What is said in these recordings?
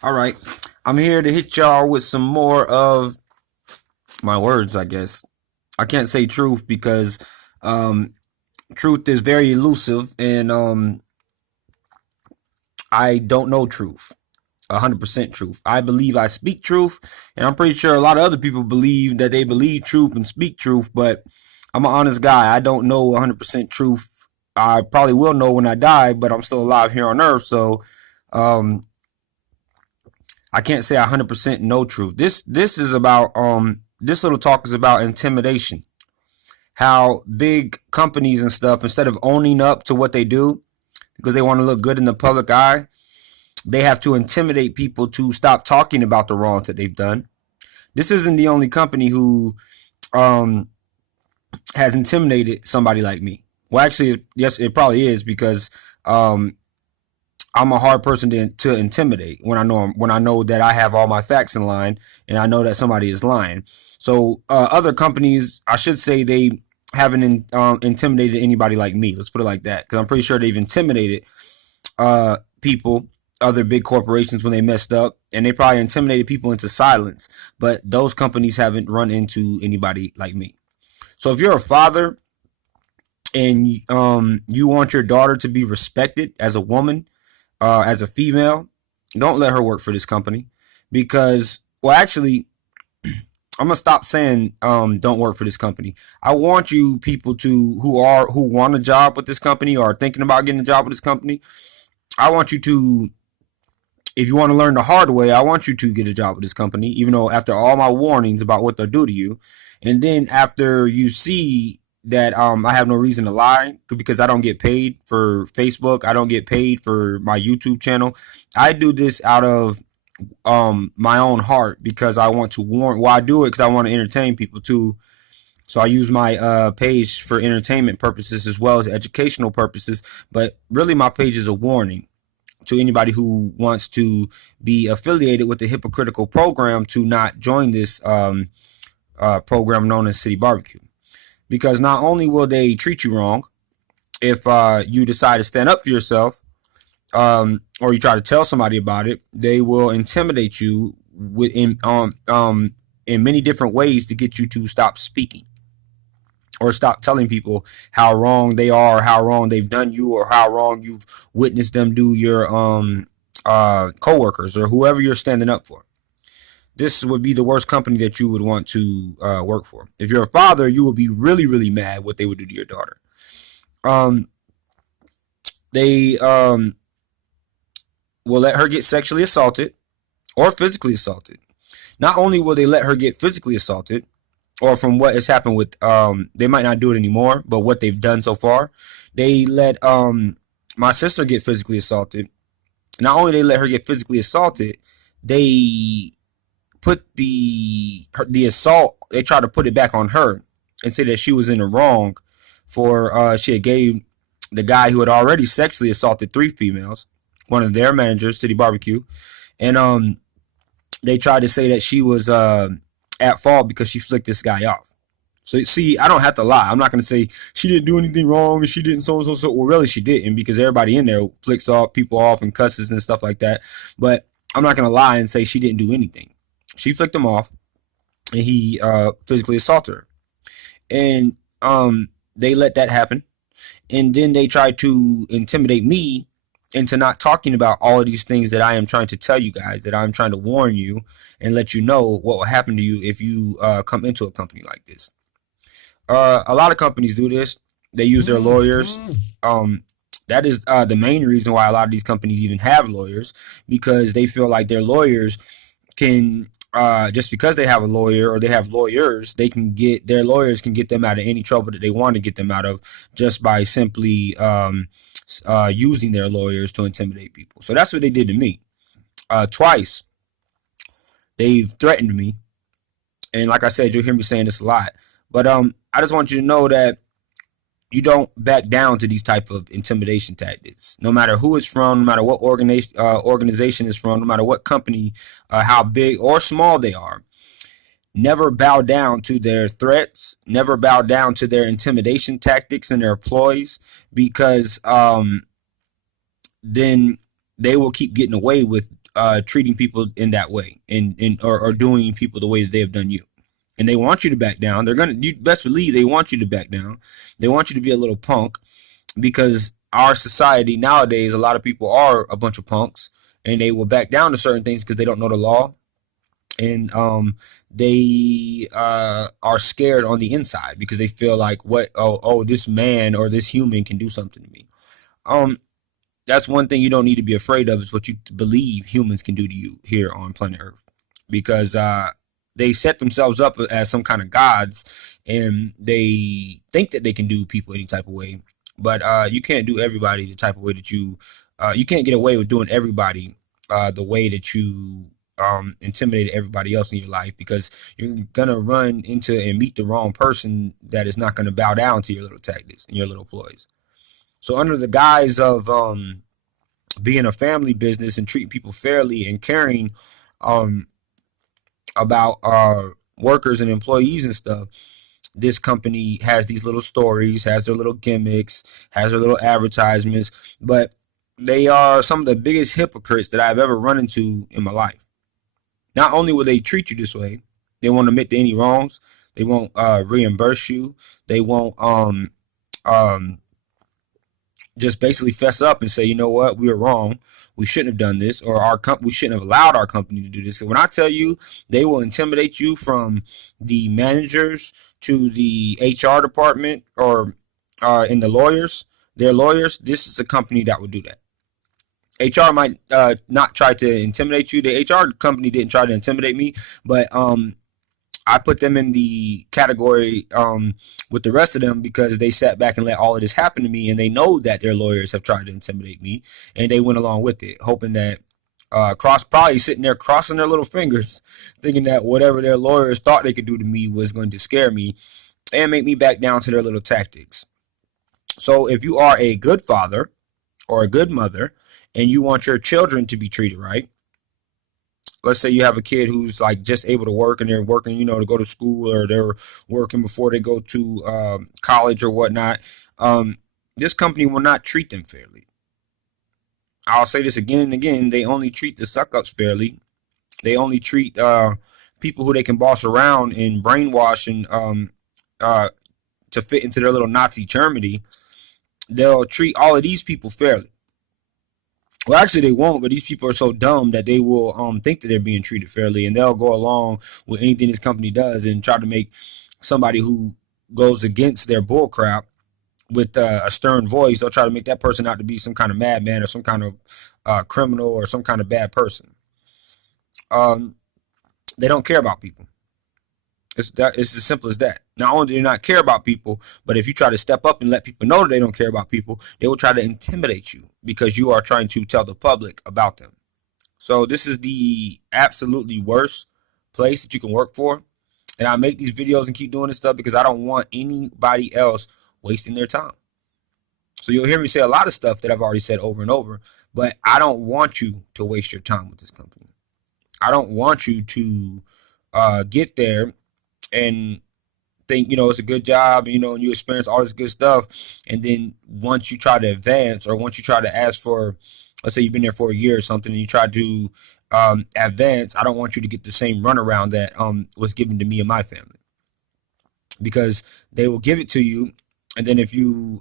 All right. I'm here to hit y'all with some more of my words, I guess. I can't say truth because um, truth is very elusive and I don't know truth. 100% truth. I believe I speak truth, and I'm pretty sure a lot of other people believe that they believe truth and speak truth, but I'm an honest guy. I don't know 100% truth. I probably will know when I die, but I'm still alive here on earth, so um, I can't say I 100% know truth. This is about this little talk is about intimidation. How big companies and stuff, instead of owning up to what they do because they want to look good in the public eye, they have to intimidate people to stop talking about the wrongs that they've done. This isn't the only company who um, has intimidated somebody like me. Well, actually, yes, it probably is because um, I'm a hard person to intimidate when I know that I have all my facts in line and I know that somebody is lying. So other companies, I should say, they haven't intimidated anybody like me. Let's put it like that, because I'm pretty sure they've intimidated people, other big corporations when they messed up, and they probably intimidated people into silence. But those companies haven't run into anybody like me. So if you're a father and you want your daughter to be respected as a woman, as a female, don't let her work for this company because, well, actually, I'm gonna stop saying don't work for this company. I want you people to who want a job with this company or are thinking about getting a job with this company. I want you to, if you want to learn the hard way, I want you to get a job with this company, even though after all my warnings about what they'll do to you, and then after you see that I have no reason to lie because I don't get paid for Facebook, I don't get paid for my YouTube channel. I do this out of my own heart because I want to warn. Well, I do it because I want to entertain people too. So I use my page for entertainment purposes as well as educational purposes. But really, my page is a warning to anybody who wants to be affiliated with the hypocritical program to not join this program known as City Barbecue. Because not only will they treat you wrong if you decide to stand up for yourself, or you try to tell somebody about it, they will intimidate you in many different ways to get you to stop speaking or stop telling people how wrong they are, how wrong they've done you, or how wrong you've witnessed them do your coworkers or whoever you're standing up for. This would be the worst company that you would want to work for. If you're a father, you will be really, really mad what they would do to your daughter. Um, they will let her get sexually assaulted or physically assaulted. Not only will they let her get physically assaulted, or from what has happened with, they might not do it anymore, but what they've done so far, they let my sister get physically assaulted. Not only they let her get physically assaulted, they put the assault. They try to put it back on her and say that she was in the wrong for she had gave the guy who had already sexually assaulted 3 females, one of their managers, City Barbecue, and they tried to say that she was at fault because she flicked this guy off. So see, I don't have to lie. I'm not going to say she didn't do anything wrong and she didn't so and so so. Well, really, she didn't because everybody in there flicks off people off and cusses and stuff like that. But I'm not going to lie and say she didn't do anything. She flicked him off and he physically assaulted her, and they let that happen. And then they tried to intimidate me into not talking about all of these things that I am trying to tell you guys, that I'm trying to warn you and let you know what will happen to you if you come into a company like this. A lot of companies do this. They use their lawyers. That is the main reason why a lot of these companies even have lawyers, because they feel like their lawyers can, just because they have a lawyer or they have lawyers, they can get their lawyers can get them out of any trouble that they want to get them out of just by simply using their lawyers to intimidate people. So that's what they did to me. Twice they've threatened me, and like I said, you'll hear me saying this a lot. But I just want you to know that you don't back down to these type of intimidation tactics. No matter who it's from, no matter what organization is from, no matter what company, how big or small they are. Never bow down to their threats. Never bow down to their intimidation tactics and their ploys, because then they will keep getting away with treating people in that way, or doing people the way that they have done you. And they want you to back down. You best believe they want you to back down. They want you to be a little punk, because our society nowadays, a lot of people are a bunch of punks, and they will back down to certain things because they don't know the law, and they are scared on the inside because they feel like, what, this man or this human can do something to me. Um, that's one thing you don't need to be afraid of, is what you believe humans can do to you here on planet Earth, because they set themselves up as some kind of gods, and they think that they can do people any type of way, but you can't do everybody the type of way that you can't get away with doing everybody the way that you intimidate everybody else in your life, because you're gonna run into and meet the wrong person that is not gonna bow down to your little tactics and your little ploys. So under the guise of being a family business and treating people fairly and caring um, about workers and employees and stuff, this company has these little stories, has their little gimmicks, has their little advertisements, but they are some of the biggest hypocrites that I've ever run into in my life. Not only will they treat you this way, they won't admit to any wrongs. They won't reimburse you. They won't um, just basically fess up and say, you know what, we were wrong. We shouldn't have done this, or we shouldn't have allowed our company to do this. Because when I tell you, they will intimidate you from the managers to the HR department, or in the lawyers, their lawyers. This is a company that would do that. HR might not try to intimidate you. The HR company didn't try to intimidate me, but I put them in the category with the rest of them, because they sat back and let all of this happen to me, and they know that their lawyers have tried to intimidate me, and they went along with it, hoping that probably sitting there crossing their little fingers, thinking that whatever their lawyers thought they could do to me was going to scare me and make me back down to their little tactics. So if you are a good father or a good mother, and you want your children to be treated right, let's say you have a kid who's like just able to work, and they're working, to go to school, or they're working before they go to college or whatnot. This company will not treat them fairly. I'll say this again and again. They only treat the suck ups fairly. They only treat people who they can boss around and brainwash, and to fit into their little Nazi Germany. They'll treat all of these people fairly. Well, actually, they won't, but these people are so dumb that they will think that they're being treated fairly, and they'll go along with anything this company does and try to make somebody who goes against their bull crap with a stern voice. They'll try to make that person out to be some kind of madman, or some kind of criminal, or some kind of bad person. They don't care about people. It's as simple as that. Not only do they not care about people, but if you try to step up and let people know that they don't care about people, they will try to intimidate you, because you are trying to tell the public about them. So this is the absolutely worst place that you can work for. And I make these videos and keep doing this stuff because I don't want anybody else wasting their time. So you'll hear me say a lot of stuff that I've already said over and over, but I don't want you to waste your time with this company. I don't want you to get there and think, it's a good job, and you experience all this good stuff. And then once you try to advance, or once you try to ask for, let's say you've been there for a year or something, and you try to advance, I don't want you to get the same runaround that was given to me and my family, because they will give it to you. And then if you're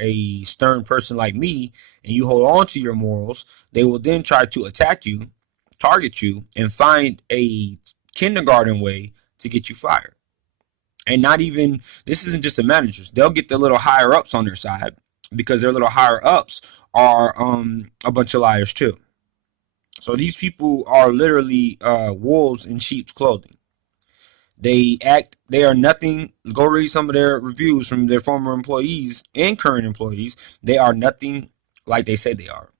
a stern person like me, and you hold on to your morals, they will then try to attack you, target you, and find a kindergarten way to get you fired. And this isn't just the managers. They'll get the little higher ups on their side, because their little higher ups are a bunch of liars too. So these people are literally wolves in sheep's clothing. They are nothing. Go read some of their reviews from their former employees and current employees. They are nothing like they say they are.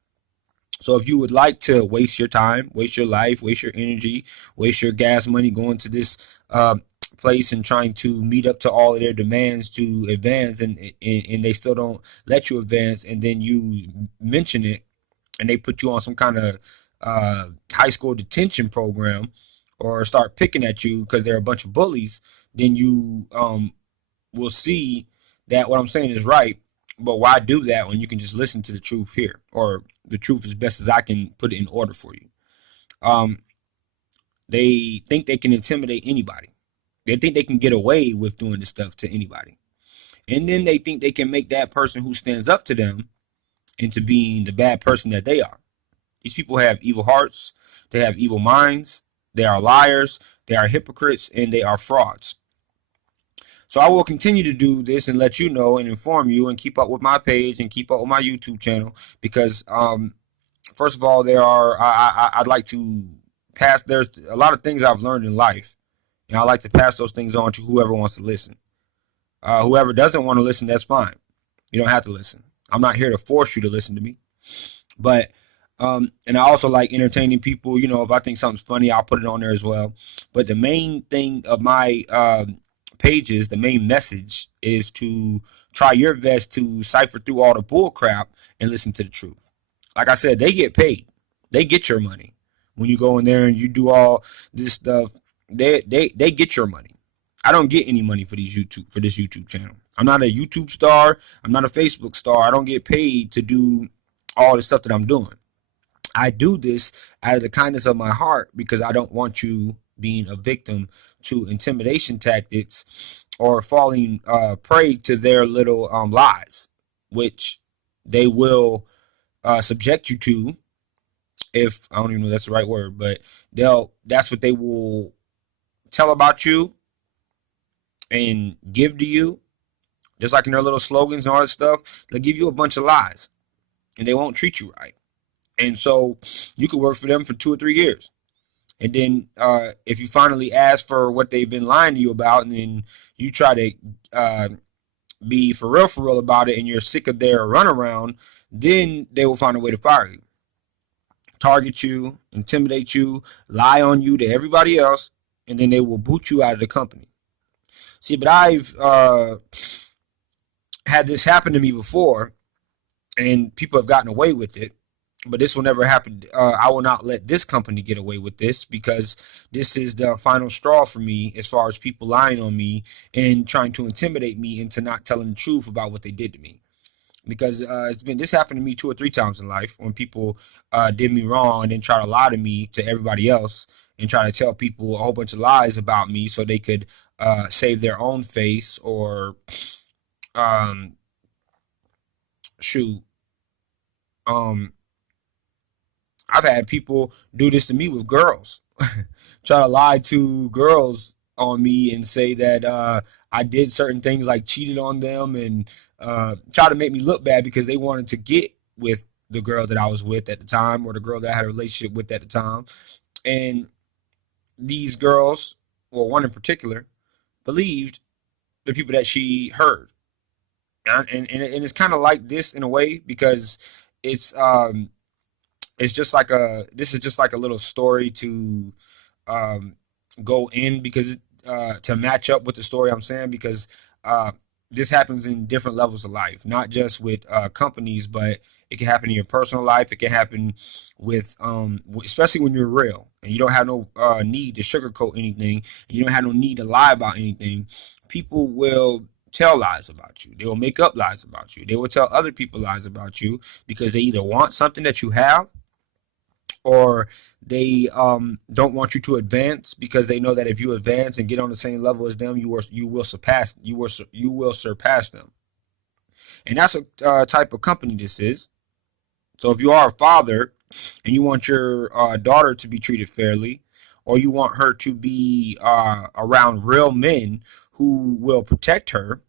So if you would like to waste your time, waste your life, waste your energy, waste your gas money going to this place and trying to meet up to all of their demands to advance, and they still don't let you advance, and then you mention it, and they put you on some kind of high school detention program, or start picking at you because they're a bunch of bullies, then you will see that what I'm saying is right, But why do that when you can just listen to the truth here, or the truth as best as I can put it in order for you? Um, they think they can intimidate anybody. They think they can get away with doing this stuff to anybody. And then they think they can make that person who stands up to them into being the bad person that they are. These people have evil hearts, they have evil minds, they are liars, they are hypocrites, and they are frauds. So I will continue to do this and let you know and inform you and keep up with my page and keep up with my YouTube channel because first of all, I'd like to pass. There's a lot of things I've learned in life, and I like to pass those things on to whoever wants to listen. Whoever doesn't want to listen, that's fine. You don't have to listen. I'm not here to force you to listen to me. But and I also like entertaining people. You know, if I think something's funny, I'll put it on there as well. But the main thing of my pages, the main message is to try your best to cipher through all the bull crap and listen to the truth. Like I said, they get paid. They get your money when you go in there and you do all this stuff. They get your money. I don't get any money for this YouTube channel. I'm not a YouTube star. I'm not a Facebook star. I don't get paid to do all the stuff that I'm doing. I do this out of the kindness of my heart because I don't want you being a victim to intimidation tactics or falling prey to their little lies, which they will subject you to. If I don't even know if that's the right word, but that's what they will tell about you and give to you, just like in their little slogans and all that stuff. They'll give you a bunch of lies and they won't treat you right. And so you could work for them for 2 or 3 years. And then if you finally ask for what they've been lying to you about, and then you try to be for real about it, and you're sick of their runaround, then they will find a way to fire you, target you, intimidate you, lie on you to everybody else, and then they will boot you out of the company. See, but I've had this happen to me before, and people have gotten away with it. But this will never happen. I will not let this company get away with this because this is the final straw for me as far as people lying on me and trying to intimidate me into not telling the truth about what they did to me. Because this happened to me 2 or 3 times in life when people did me wrong and then try to lie to me to everybody else and try to tell people a whole bunch of lies about me so they could save their own face or shoot. I've had people do this to me with girls, try to lie to girls on me and say that I did certain things like cheated on them and try to make me look bad because they wanted to get with the girl that I was with at the time or the girl that I had a relationship with at the time. And these girls, well, one in particular, believed the people that she heard. And it's kind of like this in a way because it's just like this is just like a little story to go in because to match up with the story I'm saying because this happens in different levels of life, not just with companies, but it can happen in your personal life. It can happen with especially when you're real and you don't have no need to sugarcoat anything. You don't have no need to lie about anything. People will tell lies about you. They will make up lies about you. They will tell other people lies about you because they either want something that you have or they don't want you to advance because they know that if you advance and get on the same level as them, you will surpass them. And that's a type of company this is. So if you are a father and you want your daughter to be treated fairly, or you want her to be around real men who will protect her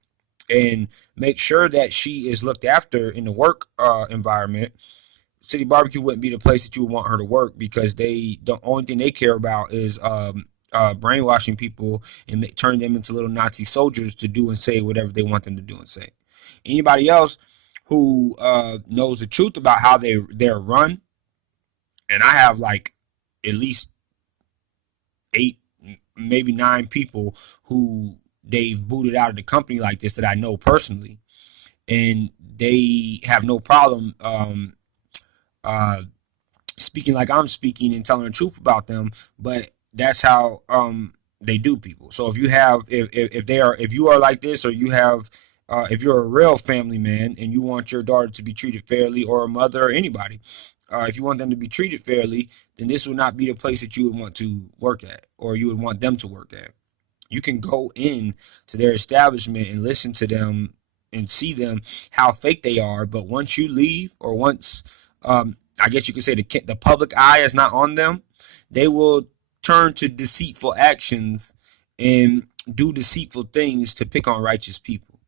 and make sure that she is looked after in the work environment, City Barbecue wouldn't be the place that you would want her to work because the only thing they care about is brainwashing people and turning them into little Nazi soldiers to do and say whatever they want them to do and say. Anybody else who knows the truth about how they're run, and I have like at least 8, maybe 9 people who they've booted out of the company like this that I know personally, and they have no problem speaking like I'm speaking and telling the truth about them, but that's how they do people. So if you have if you are like this or you have If you're a real family man and you want your daughter to be treated fairly, or a mother or anybody, if you want them to be treated fairly, then this would not be the place that you would want to work at, or you would want them to work at. You can go in to their establishment and listen to them and see them how fake they are, but once you leave, or once I guess you could say the public eye is not on them, they will turn to deceitful actions and do deceitful things to pick on righteous people.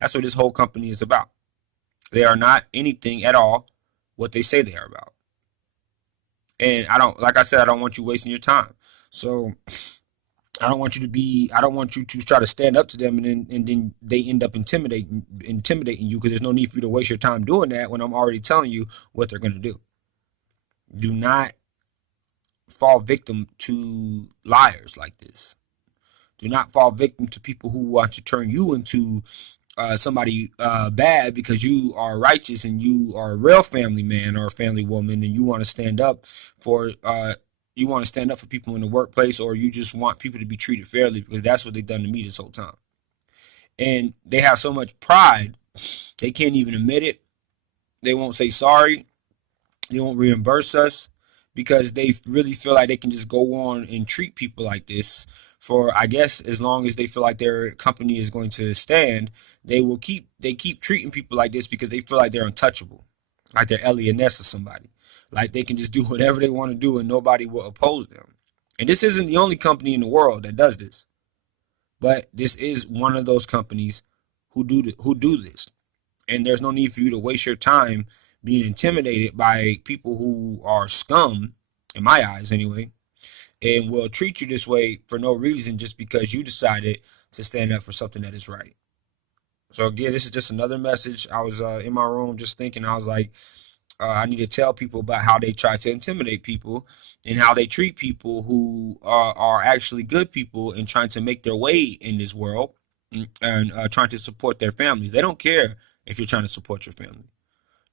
That's what this whole company is about. They are not anything at all what they say they are about. And I don't, like I said, I don't want you wasting your time. So I don't want you to try to stand up to them, and then they end up intimidating you, because there's no need for you to waste your time doing that when I'm already telling you what they're going to do. Do not fall victim to liars like this. Do not fall victim to people who want to turn you into somebody bad because you are righteous and you are a real family man or a family woman, and you want to stand up for people in the workplace, or you just want people to be treated fairly, because that's what they've done to me this whole time. And they have so much pride, they can't even admit it. They won't say sorry. They won't reimburse us, because they really feel like they can just go on and treat people like this for, I guess, as long as they feel like their company is going to stand. They keep treating people like this because they feel like they're untouchable, like they're Elliot Ness or somebody. Like they can just do whatever they want to do and nobody will oppose them. And this isn't the only company in the world that does this, but this is one of those companies who do this. And there's no need for you to waste your time being intimidated by people who are scum, in my eyes anyway, and will treat you this way for no reason, just because you decided to stand up for something that is right. So again, this is just another message. I was in my room just thinking. I was like, I need to tell people about how they try to intimidate people, and how they treat people who are actually good people and trying to make their way in this world, and trying to support their families. They don't care if you're trying to support your family.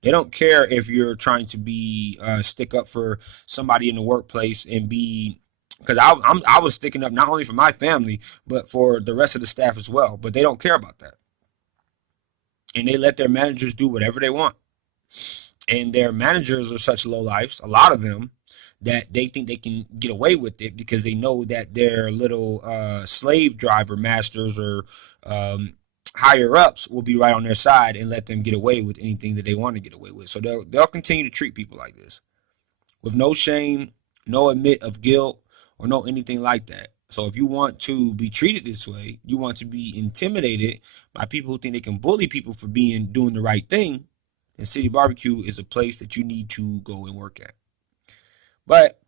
They don't care if you're trying to be stick up for somebody in the workplace and be, because I was sticking up not only for my family but for the rest of the staff as well. But they don't care about that, and they let their managers do whatever they want. And their managers are such low lifes, a lot of them, that they think they can get away with it because they know that their little slave driver masters or higher ups will be right on their side and let them get away with anything that they want to get away with. So they'll continue to treat people like this with no shame, no admit of guilt, or no anything like that. So if you want to be treated this way, you want to be intimidated by people who think they can bully people for doing the right thing, and City Barbecue is a place that you need to go and work at. But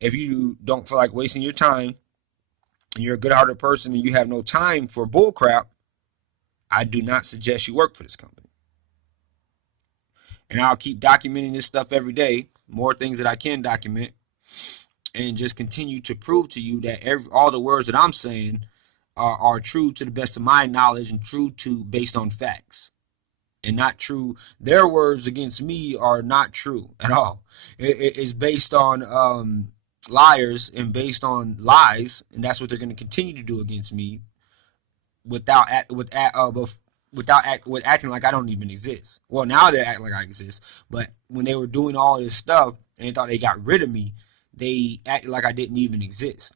if you don't feel like wasting your time, and you're a good-hearted person and you have no time for bullcrap, I do not suggest you work for this company. And I'll keep documenting this stuff every day, more things that I can document, and just continue to prove to you that all the words that I'm saying are true to the best of my knowledge, and true to based on facts. And not true. Their words against me are not true at all. It's based on liars and based on lies, and that's what they're going to continue to do against me, with acting like I don't even exist. Well, now they act like I exist, but when they were doing all this stuff and they thought they got rid of me, they acted like I didn't even exist.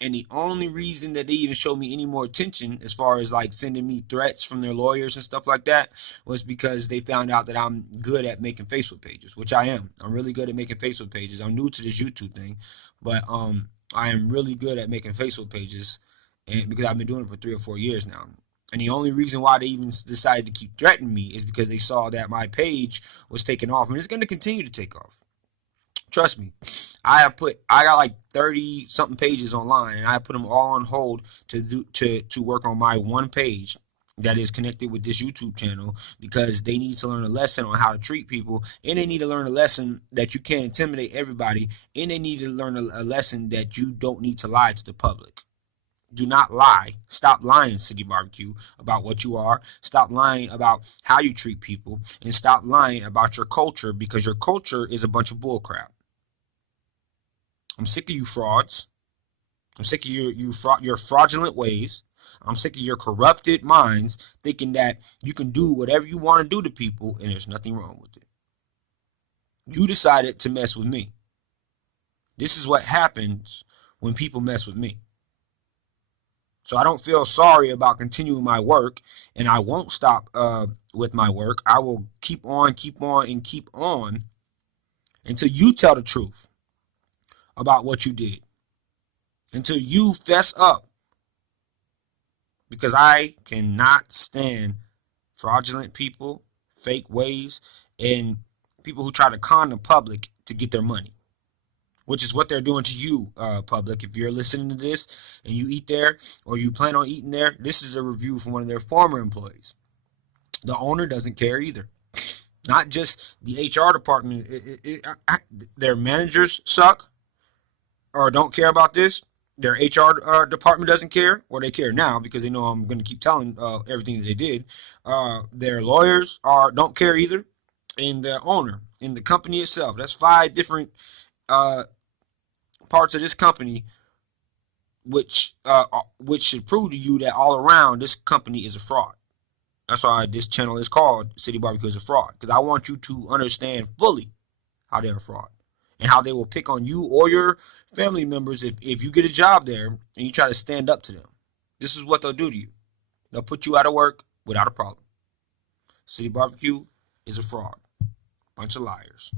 And the only reason that they even showed me any more attention, as far as like sending me threats from their lawyers and stuff like that, was because they found out that I'm good at making Facebook pages, which I am. I'm really good at making Facebook pages. I'm new to this YouTube thing, but I am really good at making Facebook pages, and because I've been doing it for 3 or 4 years now. And the only reason why they even decided to keep threatening me is because they saw that my page was taking off, and it's going to continue to take off. Trust me, I got like 30 something pages online, and I put them all on hold to work on my one page that is connected with this YouTube channel, because they need to learn a lesson on how to treat people, and they need to learn a lesson that you can't intimidate everybody, and they need to learn a lesson that you don't need to lie to the public. Do not lie. Stop lying, City Barbecue, about what you are. Stop lying about how you treat people, and stop lying about your culture, because your culture is a bunch of bullcrap. I'm sick of you frauds. I'm sick of your fraudulent ways. I'm sick of your corrupted minds thinking that you can do whatever you want to do to people and there's nothing wrong with it. You decided to mess with me. This is what happens when people mess with me. So I don't feel sorry about continuing my work, and I won't stop with my work. I will keep on, and keep on until you tell the truth about what you did. Until you fess up. Because I cannot stand fraudulent people, fake ways, and people who try to con the public to get their money. Which is what they're doing to you, public. If you're listening to this and you eat there or you plan on eating there, this is a review from one of their former employees. The owner doesn't care either. Not just the HR department. Their managers suck or don't care about this. Their HR department doesn't care, or they care now because they know I'm going to keep telling everything that they did. Their lawyers don't care either. And the owner and the company itself. That's 5 different parts of this company, which should prove to you that all around this company is a fraud. That's why this channel is called City Barbecue is a Fraud, because I want you to understand fully how they're a fraud and how they will pick on you or your family members if you get a job there and you try to stand up to them. This is what they'll do to you. They'll put you out of work without a problem. City Barbecue is a fraud. Bunch of liars.